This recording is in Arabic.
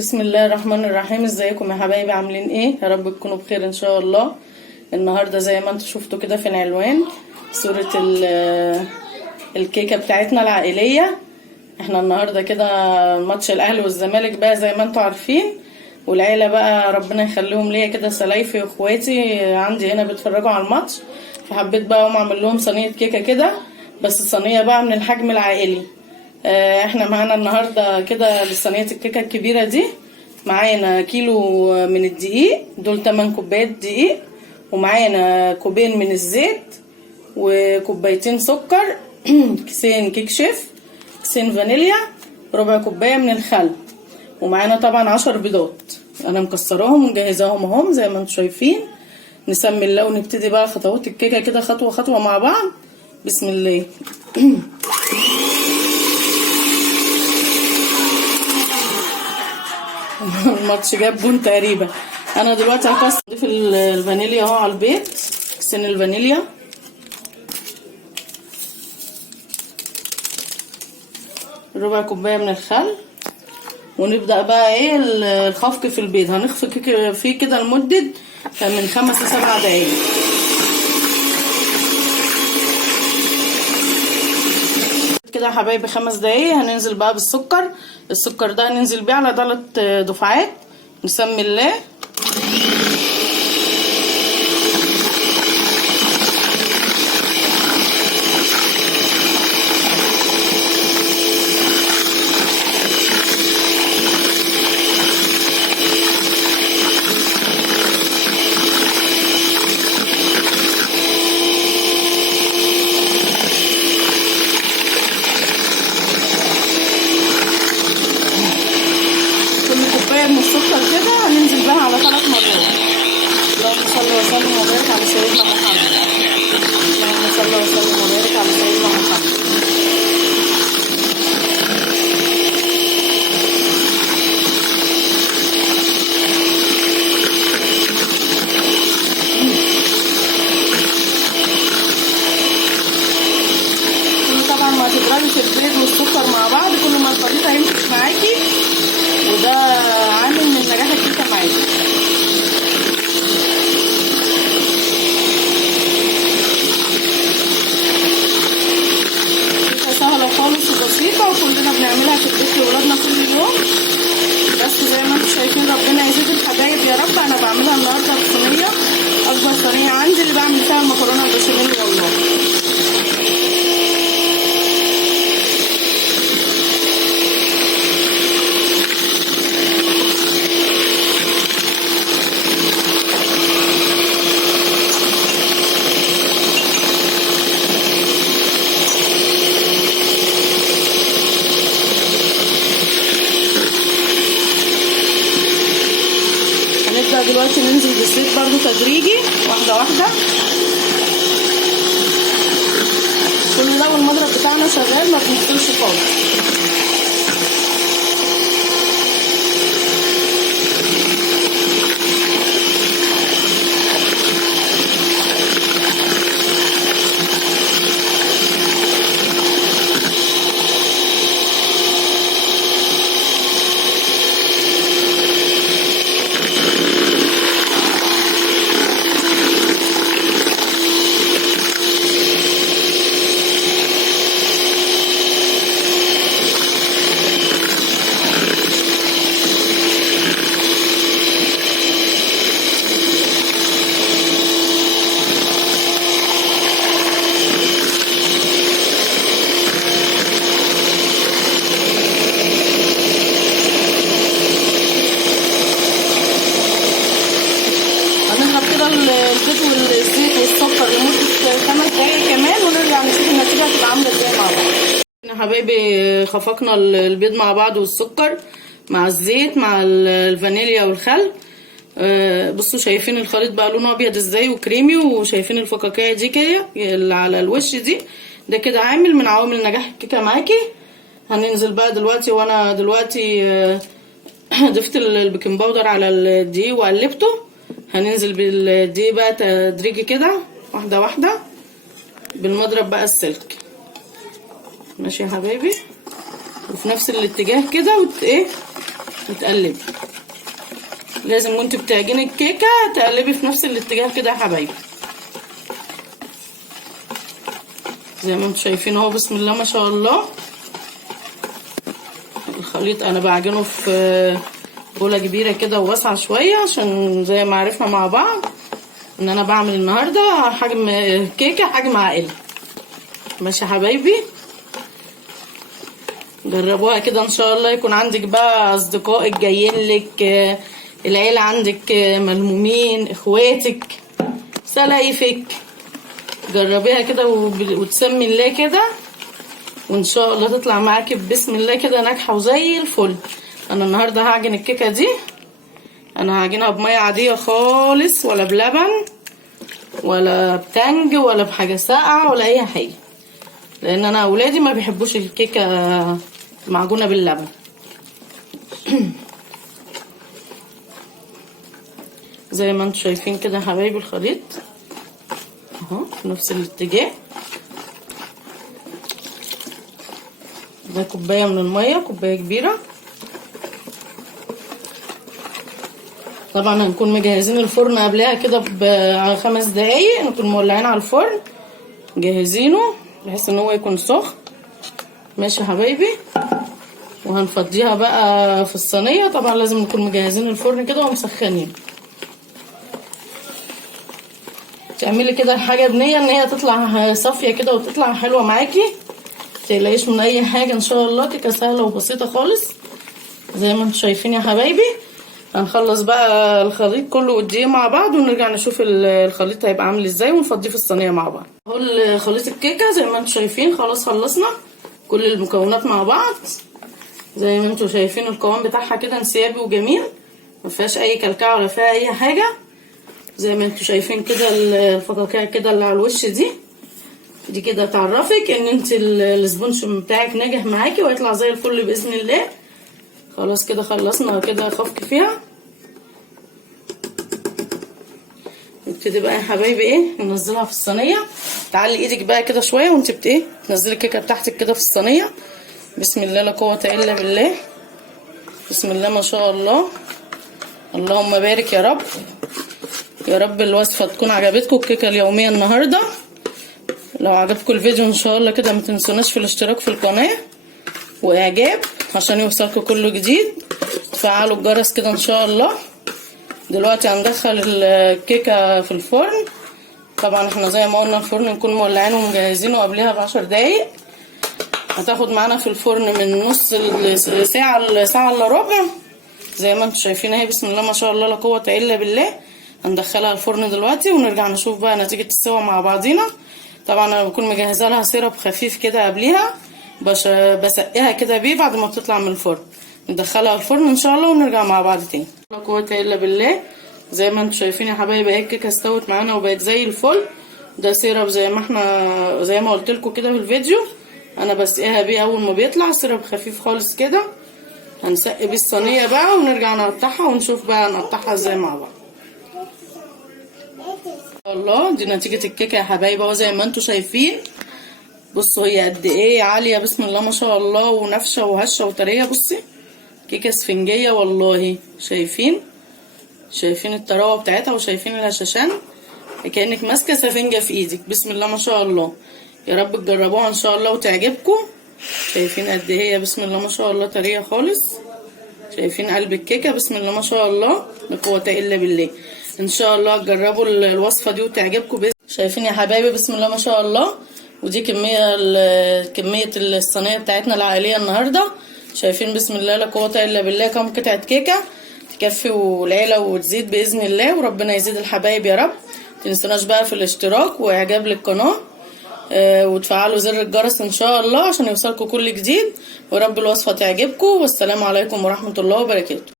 بسم الله الرحمن الرحيم. ازيكم يا حبايبي؟ عاملين ايه؟ يا رب تكونوا بخير ان شاء الله. النهارده زي ما انتم شفتوا كده في العنوان صورة الكيكه بتاعتنا العائليه. احنا النهارده كده ماتش الاهلي والزمالك بقى زي ما انتم عارفين، والعيله بقى ربنا يخليهم ليا كده، سلايفي واخواتي عندي هنا بيتفرجوا على الماتش، فحبيت بقى اقوم اعمل لهم صينيه كيكه كده، بس صينيه بقى من الحجم العائلي. احنا معانا النهارده كده لصينيه الكيكه الكبيره دي، معانا كيلو من الدقيق، دول 8 كوبايات دقيق، ومعانا كوبين من الزيت، وكوبايتين سكر، كيسين كيك شيف، كيسين فانيليا، ربع كوبايه من الخل، ومعانا طبعا 10 بيضات. انا مكسراهم ومجهزاهم اهم زي ما انتم شايفين. نسمي الله ونبتدي بقى خطوات الكيكه كده خطوه خطوه مع بعض. بسم الله. الماتش جاب جون تقريبا. انا دلوقتي هكسر اضيف الفانيليا اهو على البيض، كيسين الفانيليا، ربع كوبايه من الخل، ونبدا بقى ايه الخفق في البيض. هنخفق فيه كده لمده من 5 ل 7 دقايق. كده يا حبايبي 5 دقايق. هننزل بقى بالسكر. السكر ده هننزل بيه على 3 دفعات. نسمي الله. من السكر كده هننزل بها على 3 مرات. اللهم صل وسلم وبارك على سيدنا محمد. اللهم صل وسلم وبارك على سيدنا محمد. كل طبعا ما تضربش البيض والسكر مع بعض، كل ما الخليط هيمسك معاكي، وده عامل من نجاح الكيكه معاكي. كيكه سهله خالص وبسيطه، وكلنا بنعملها في البيت لولادنا كل يوم. بس زي ما انتم شايفين ربنا يزيد الحبايب يا رب. انا بعملها النهارده في صينيه، اكبر صينيه عندي اللي بعمل فيها المكرونه البشاميل والله. هنبدأ دلوقتي ننزل بالزيت برضو تدريجي، واحدة واحدة. كل ده والمضرب بتاعنا شغال، ما بنفصلش خالص. البيض والزيت والسكر لمده 5 دقايق كمان، ونرجع نشوف النتيجه هتبقى عامله ازاي مع بعض. يا حبايبي خفقنا البيض مع بعض والسكر مع الزيت مع الفانيليا والخل. بصوا شايفين الخليط بقى لونه ابيض ازاي وكريمي، وشايفين الفقاقيع دي كده اللي على الوش دي، ده كده عامل من عوامل نجاح الكيكه معاكي. هننزل بقى دلوقتي، وانا دلوقتي ضفت البيكنج باودر على الدقيق وقلبته. هننزل بالدقيق بقى تدريجي كده، واحده واحده، بالمضرب بقى السلك. ماشي يا حبايبي، وفي نفس الاتجاه كده ايه، وتقلبي. لازم وانت بتعجني الكيكه تقلبي في نفس الاتجاه كده يا حبايبي، زي ما انتم شايفين اهو. بسم الله ما شاء الله. الخليط انا بعجنه في بوله كبيره كده وواسعه شويه، عشان زي ما عرفنا مع بعض ان انا بعمل النهارده حجم كيكه حجم عائلي. ماشي يا حبايبي، جربوها كده ان شاء الله. يكون عندك بقى اصدقائك جايين لك، العيله عندك ملمومين، اخواتك، سلايفك، جربيها كده وتسمي الله كده، وان شاء الله تطلع معاكي بسم الله كده ناجحه وزي الفل. انا النهارده هعجن الكيكه دي، انا هعجنها بميه عاديه خالص، ولا بلبن ولا بتنج ولا بحاجه ساقعه ولا اي حاجه، لان انا اولادي ما بيحبوش الكيكه معجونه باللبن. زي ما انتم شايفين كده يا حبايبي الخليط اهو في نفس الاتجاه. ده كوبايه من الميه، كوبايه كبيره. طبعا هنكون مجهزين الفرن قبلها كده ب5 دقايق، نكون مولعين على الفرن جاهزينه بحيث ان هو يكون سخن. ماشي يا حبايبي، وهنفضيها بقى في الصينيه. طبعا لازم نكون مجهزين الفرن كده ومسخنين. تعملي كده الحاجه بنيه ان هي تطلع صافيه كده وتطلع حلوه معاكي، متقلقيش من اي حاجه ان شاء الله. كيكه سهله وبسيطه خالص زي ما انتم شايفين يا حبايبي. هنخلص بقى الخليط كله والدقيق مع بعض، ونرجع نشوف الخليط هيبقى عامل ازاي ونفضيه في الصينيه مع بعض. اهو خليط الكيكه زي ما انتم شايفين. خلاص خلصنا كل المكونات مع بعض زي ما انتم شايفين. القوام بتاعها كده انسيابي وجميل، ما فيهاش اي كلكعه ولا فيها اي حاجه. زي ما انتم شايفين كده الفقاقيع كده اللي على الوش دي كده تعرفك ان انت السبونج بتاعك ناجح معاكي وهيطلع زي الفل باذن الله. خلاص كده خلصنا كده خفق فيها. نبتدي بقى يا حبايبي ايه ننزلها في الصينيه. تعلي ايدك بقى كده شويه وانت تنزلي الكيكه بتاعتك كده في الصينيه. بسم الله لا قوه الا بالله. بسم الله ما شاء الله. اللهم بارك يا رب. يا رب الوصفه تكون عجبتكم، الكيكه اليوميه النهارده. لو عجبكم الفيديو ان شاء الله كده ما تنسوناش في الاشتراك في القناه واعجاب عشان يوصلكم كل جديد. تفعلوا الجرس كده ان شاء الله. دلوقتي هندخل الكيكه في الفرن. طبعا احنا زي ما قلنا الفرن نكون مولعينه ومجهزينه قبلها ب10 دقايق. هتاخد معانا في الفرن من نص ساعه لساعه الا ربع زي ما انتم شايفين اهي. بسم الله ما شاء الله لا قوه الا بالله. هندخلها الفرن دلوقتي ونرجع نشوف بقى نتيجه السوا مع بعضينا. طبعا انا بكون مجهزه لها سيرب خفيف كده قبلها، بسقيها كده بيه بعد ما بتطلع من الفرن. ندخلها الفرن ان شاء الله ونرجع مع بعض تاني. لا قوه الا بالله. زي ما انتم شايفين يا حبايبي اهي الكيكه استوت معانا وبقت زي الفل. ده سيرب زي ما قلت لكم كده في الفيديو، انا بسقيها بيه اول ما بيطلع. سيرب خفيف خالص كده. هنسقي بيه الصينيه بقى ونرجع نقطعها ونشوف بقى نقطعها ازاي مع بعض. الله دي نتيجه الكيكه يا حبايبي اهو زي ما انتم شايفين. بصوا هي قد ايه عاليه بسم الله ما شاء الله، ونافشه وهشه وطريه. بصي كيكه اسفنجيه والله. شايفين الطراوه بتاعتها وشايفين الهشاشان كانك ماسكه سفنجه في ايدك. بسم الله ما شاء الله. يا رب تجربوها ان شاء الله وتعجبكم. شايفين قد ايه هي بسم الله ما شاء الله طريه خالص. شايفين قلب الكيكه بسم الله ما شاء الله لا قوه الا بالله. ان شاء الله تجربوا الوصفه دي وتعجبكم. شايفين يا حبايبي بسم الله ما شاء الله. ودي كميه الصينيه بتاعتنا العائليه النهارده. شايفين بسم الله لا قوه الا بالله كام قطعه كيكه تكفي والعيله وتزيد باذن الله. وربنا يزيد الحبايب يا رب. متنسوناش بقى في الاشتراك واعجاب للقناه، وتفعلوا زر الجرس ان شاء الله عشان يوصلكم كل جديد. ورب الوصفه تعجبكم. والسلام عليكم ورحمه الله وبركاته.